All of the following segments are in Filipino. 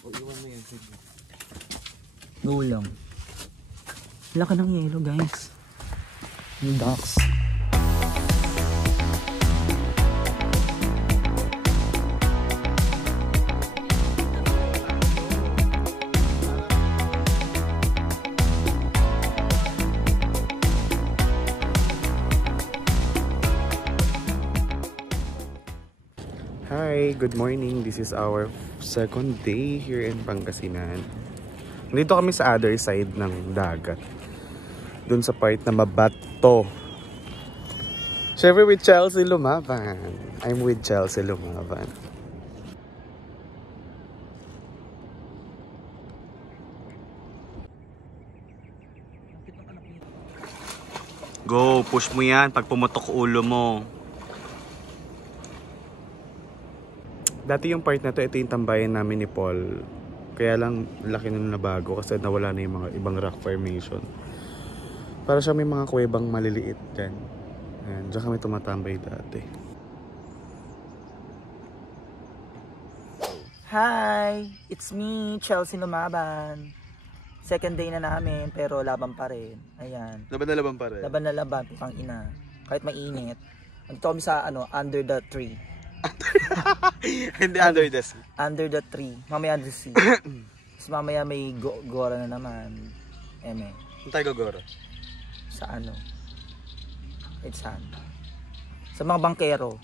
O iwan mo yan, sige. Go lang. Laki ng yelo, guys. Yung ducks. Hi, good morning. This is our second day here in Pangasinan. Dito kami sa other side ng dagat. Doon sa part na mabato. Siyempre with Chelsea Lumaban. I'm with Chelsea Lumaban. Go, push mo yan pag pumutok ulo mo. Dati yung part na to, ito yung tambayan namin ni Paul. Kaya lang laki na nabago kasi nawala na yung mga ibang rock formation. Para siya may mga kuwebang maliliit dyan. Ayan, dyan kami tumatambay dati. Hi! It's me, Chelsea Lumaban. Second day na namin, pero laban pa rin. Ayan. Laban na laban pa rin? Laban na laban, putang ina. Kahit mainit. Nandito kami sa, under the tree. Hindi under the sea. Under the tree. Mamaya the sea. Tapos mamaya may gora na naman. Eme. Saan tayo gogoro? Sa saan? Sa mga bangkero.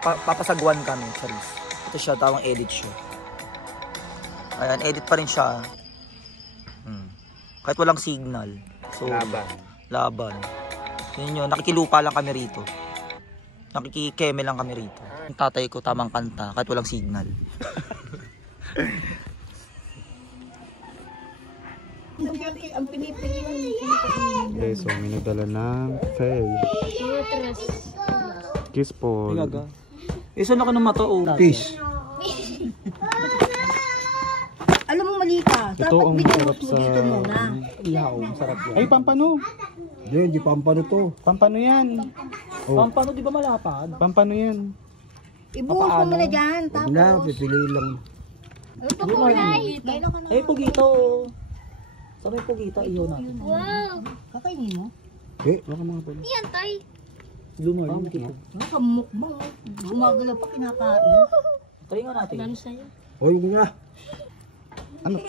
Papasagwan kami. Charis. Ito siya, tawang edit siya. Ayan, edit pa rin siya. Kahit walang signal. So, laban. Yun yun, nakikilupa lang kami rito. Nakikikeme lang kami rito. Yung tatay ko tamang kanta kahit walang signal. Ang pinipili Okay, so may nagdala ng fish. Kiss Paul. Isa na ka ng mata o. Fish. Alam mo mali ka. Ito ang sarap sa... Ihaw, masarap yan. Ay, pampano. Hindi pampano to. Pampano yan. Oh. Pampano di ba malapad? Pampano yan. Ibuhos mo muna dyan. Huwag na, pipili lang. Ano pa kulay? Ay, pugito. Sa may pugito, iyo natin. Wow. Kakainin mo? Baka mga Paul. Yan, tay. Lumayan dito. Nakamukbang. Gumagalaw pa kinakain. Try nga natin. Ano sa'yo? O, huwag na. Ano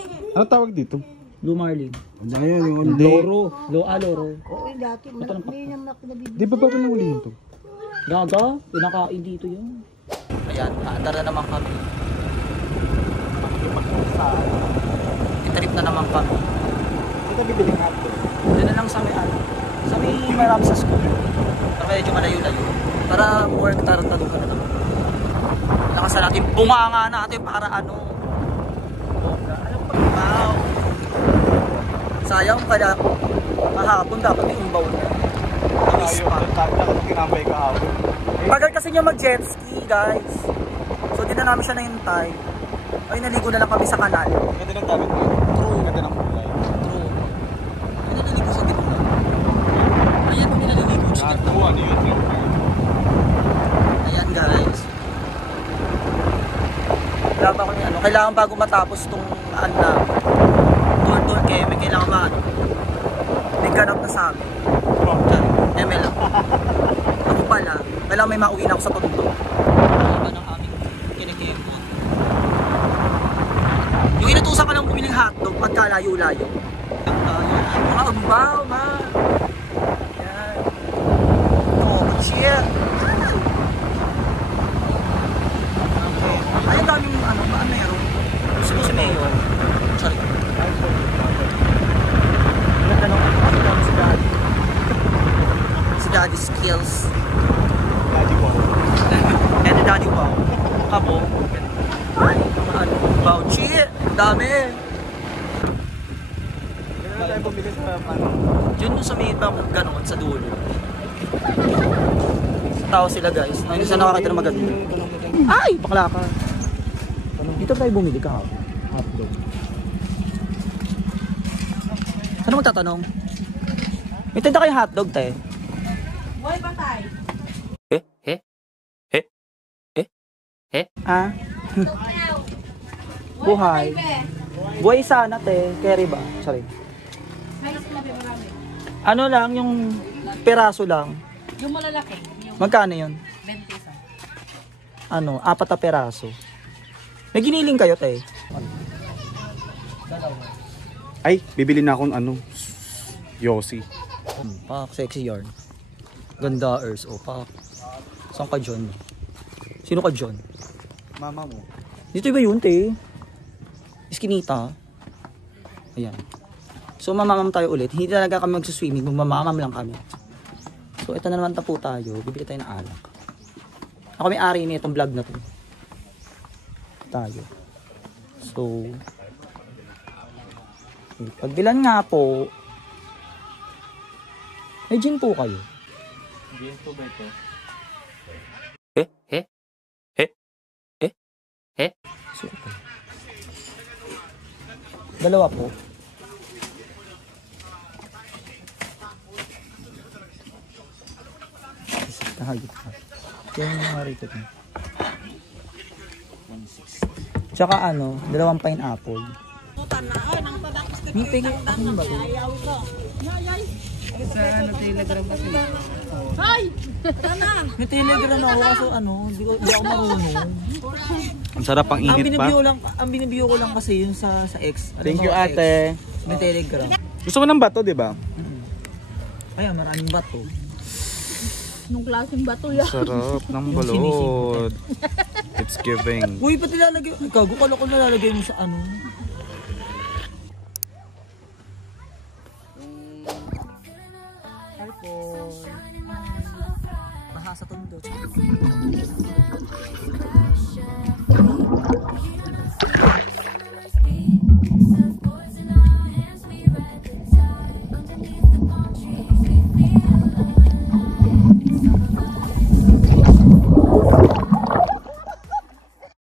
tawag dito? Lumarlin. Ano na yan, yung Hindi. loro. Loro. Oo, dati. Hindi nang nakinabibig. Di ba ba nahulihin to? Gaga, pinakain dito yun. Ayan, naandar na naman kami. Itrip na naman kami. Ito bibili nga ito. Doon na lang sa may sa may marami sa school. Pero medyo malayo-layo. Para more tarantado ka na naman. Lakasan natin, bunganga natin para ano. Wow. Sayang kaya kahapon dapat may umbaw na. Amis pa. Kinambay kahapon. Bagal kasi niya mag-jet ski, guys. So, di na namin siya nahintay. Ay, naligo na lang kami sa kanal. Ganda ng gamit mo. True. Ganda ng kulay. True. Ay, naliligo sa gitna. Ayan, kami naliligo sa gitna. Ano yun? Ayan, guys. Wala ba kung ano? Kailangan bago matapos itong tour kaya may kailangan ba ano? May ganap na sa amin. ML lang. Ako pala, kailangan may mauwi na ako sa tondo. Iba ng aming kinikipot. Yung inutusan ka lang bumili ng hotdog pagka layo-layo. Mga umbaw, ma. Yan. Oh, cheer. Ay, ang daming ano, baan meron? Gusto ko si Mayor. Sorry. Ganda nung ano, si Daddy. Si Daddy skills. Daddy wow. And Daddy wow. Kabo. Ay, ano, wow, cheer. Dami. Ganda tayo bumili sa ano. Yun yung sa may gano'n, sa dulo. Tao sila, guys. Hindi siya nakakita na maganda. Ay, bakla ka. Dito tayo bumili ka. Hotdog. Ano magtatanong? May tinda kayo hotdog, te? Boy, patay. Ah? Buhay. Buhay sana, te. Carry ba? Sorry. Ano lang, yung peraso lang. Yung malalaki. Yung Magkano yun? 20 pesos. Ano, 4 na peraso. May giniling kayo, te. Ay, bibili na akong ano, Yossi. Pak, sexy yarn. Ganda, Ers. O, pak. Saan ka, John? Sino ka, John? Mama mo. Dito ba yun, te? Iskinita. Ayan. So, mamamam tayo ulit. Hindi talaga kami magsuswimming. Mamamam lang kami. So, ito na naman tapo tayo. Bibili tayo ng alak. Ako may ari na itong vlog na to. Tayo. So, pagbilan nga po. May gin po kayo. Gin po ba ito? So, ito. Dalawa po. Kahagit ka. Kaya yung mga rito ko. Tsaka ano, 2 pineapple. May tingin ako ba ito? Sa ano, Telegram kasi. May telegram ako kaso ano, hindi ako marunong. Ang sarap ang init pa. Ang binibigyo ko lang kasi yun sa X. Thank you, ate. May telegram. Gusto mo ng bato, di ba? Kaya maraming bato. Nung klaseng bato yan. Sarap ng Yung balot. It's giving. Uy, pati lalagay. Gago, kala ko nalalagay mo sa ano. Hi po. Baha sa tondo.